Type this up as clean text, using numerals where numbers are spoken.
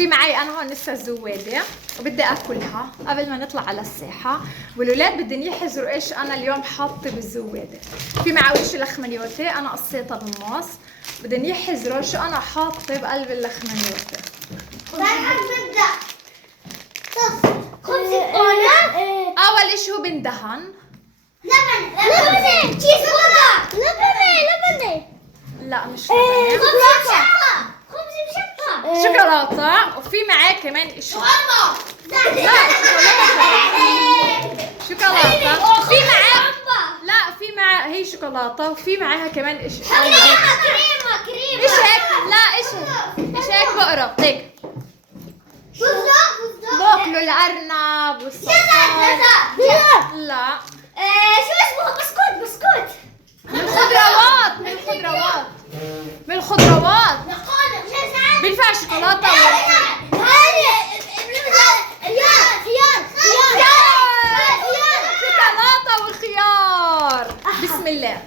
في معي انا هون لسه الزوادة وبدي اكلها قبل ما نطلع على الساحة، والولاد بدهم يحذروا ايش انا اليوم حاطة بالزوادة. في معي وش لخمنيوتة انا قصيتها بالنص، بدهم يحذروا شو انا حاطة بقلب اللخمنيوتة. اول اشي هو بندهن لبن تشيز بودر لبن لا مش لبن، خبز مشطة شوكولاتة. وفي معي كمان اشي شوكولاتة. في معي لا في معي هي شوكولاتة وفي معاها كمان اشي كريمة ايش هيك؟ لا ايش هيك بقرب هيك باكلوا الارنب والصفار. لا شو اسمه بسكوت من الخضروات بينفع شوكولاتة شوكولاتة والخيار. بسم الله.